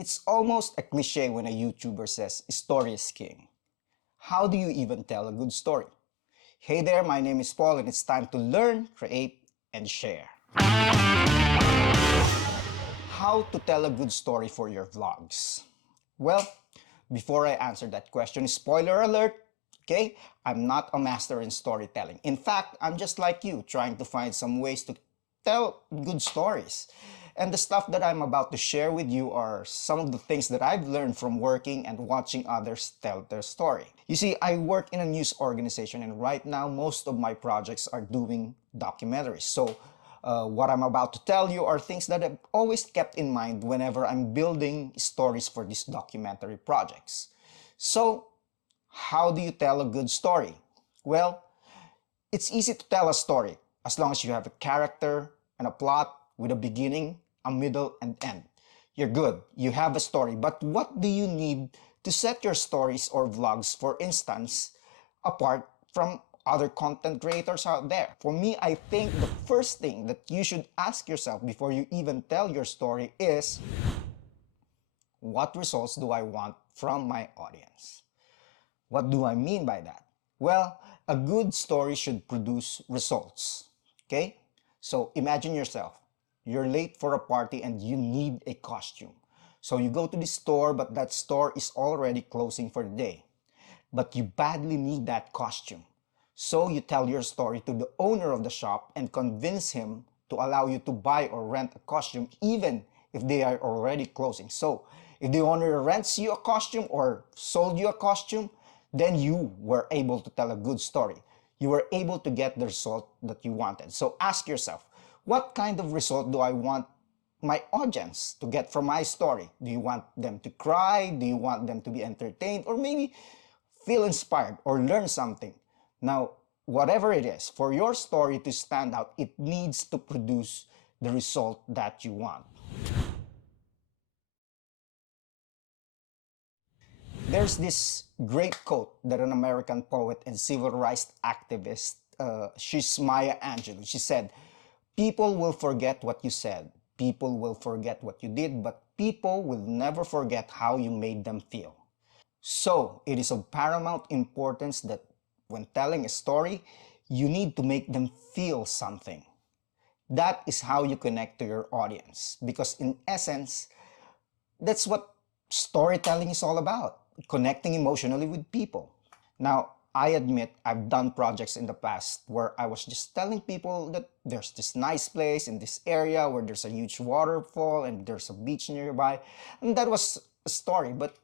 It's almost a cliche when a YouTuber says story is king. How do you even tell a good story? Hey there, my name is Paul and it's time to learn, create, and share. How to tell a good story for your vlogs? Well, before I answer that question, spoiler alert, okay? I'm not a master in storytelling. In fact, I'm just like you, trying to find some ways to tell good stories. And the stuff that I'm about to share with you are some of the things that I've learned from working and watching others tell their story. You see, I work in a news organization and right now most of my projects are doing documentaries. So what I'm about to tell you are things that I've always kept in mind whenever I'm building stories for these documentary projects. So, how do you tell a good story? Well, it's easy to tell a story as long as you have a character and a plot with a beginning, a middle, and end. You're good. You have a story. But what do you need to set your stories or vlogs, for instance, apart from other content creators out there? For me, I think the first thing that you should ask yourself before you even tell your story is, what results do I want from my audience? What do I mean by that? Well, a good story should produce results. Okay? So imagine yourself. You're late for a party and you need a costume. So you go to the store, but that store is already closing for the day. But you badly need that costume. So you tell your story to the owner of the shop and convince him to allow you to buy or rent a costume even if they are already closing. So if the owner rents you a costume or sold you a costume, then you were able to tell a good story. You were able to get the result that you wanted. So ask yourself, what kind of result do I want my audience to get from my story? Do you want them to cry? Do you want them to be entertained? Or maybe feel inspired or learn something? Now, whatever it is, for your story to stand out, it needs to produce the result that you want. There's this great quote that an American poet and civil rights activist, she's Maya Angelou, she said, "People will forget what you said, people will forget what you did, but people will never forget how you made them feel." So, it is of paramount importance that when telling a story, you need to make them feel something. That is how you connect to your audience. Because in essence, that's what storytelling is all about, connecting emotionally with people. Now, I admit I've done projects in the past where I was just telling people that there's this nice place in this area where there's a huge waterfall and there's a beach nearby. And that was a story, but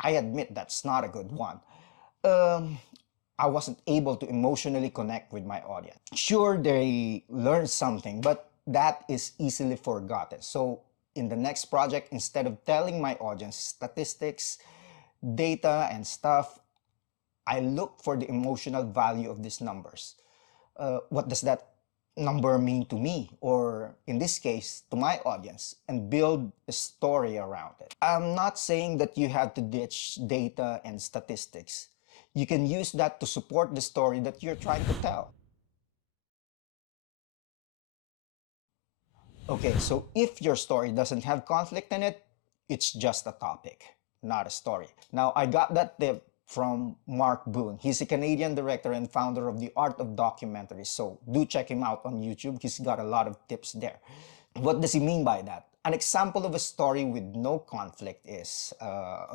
I admit that's not a good one. Um, I wasn't able to emotionally connect with my audience. Sure, they learned something, but that is easily forgotten. So in the next project, instead of telling my audience statistics, data, and stuff, I look for the emotional value of these numbers. What does that number mean to me, or in this case, to my audience, and build a story around it. I'm not saying that you have to ditch data and statistics. You can use that to support the story that you're trying to tell. Okay, so if your story doesn't have conflict in it, it's just a topic, not a story. Now, I got that tip from Mark Boone. He's a Canadian director and founder of The Art of Documentary. So do check him out on YouTube. He's got a lot of tips there. What does he mean by that? An example of a story with no conflict is, oh,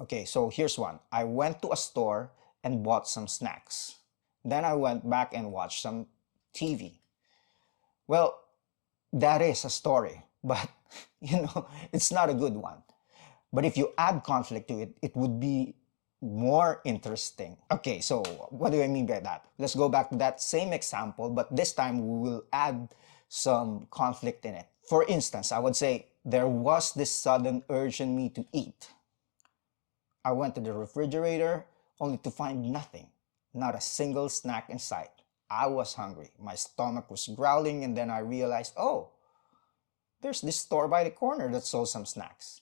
okay, so here's one. I went to a store and bought some snacks. Then I went back and watched some TV. Well, that is a story, but it's not a good one. But if you add conflict to it, it would be more interesting. Okay, so what do I mean by that? Let's go back to that same example, but this time we will add some conflict in it. For instance, I would say there was this sudden urge in me to eat. I went to the refrigerator only to find nothing, not a single snack in sight. I was hungry. My stomach was growling, and then I realized, oh, there's this store by the corner that sold some snacks.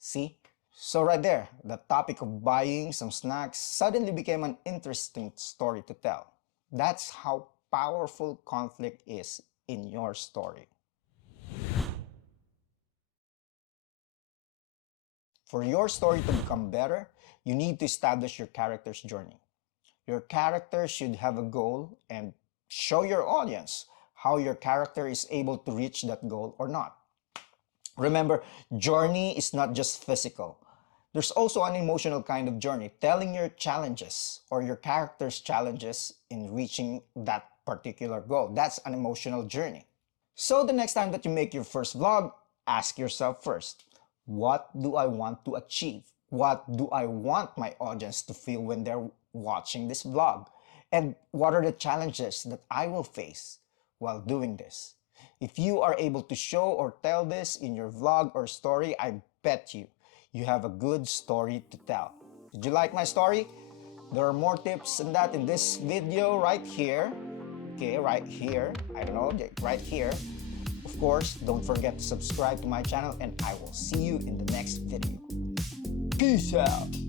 See? So right there, the topic of buying some snacks suddenly became an interesting story to tell. That's how powerful conflict is in your story. For your story to become better, you need to establish your character's journey. Your character should have a goal and show your audience how your character is able to reach that goal or not. Remember, journey is not just physical. There's also an emotional kind of journey, telling your challenges or your character's challenges in reaching that particular goal. That's an emotional journey. So the next time that you make your first vlog, ask yourself first, what do I want to achieve? What do I want my audience to feel when they're watching this vlog? And what are the challenges that I will face while doing this? If you are able to show or tell this in your vlog or story, I bet you have a good story to tell. Did you like my story? There are more tips than that in this video right here. Okay, right here. I don't know, right here. Of course, don't forget to subscribe to my channel and I will see you in the next video. Peace out!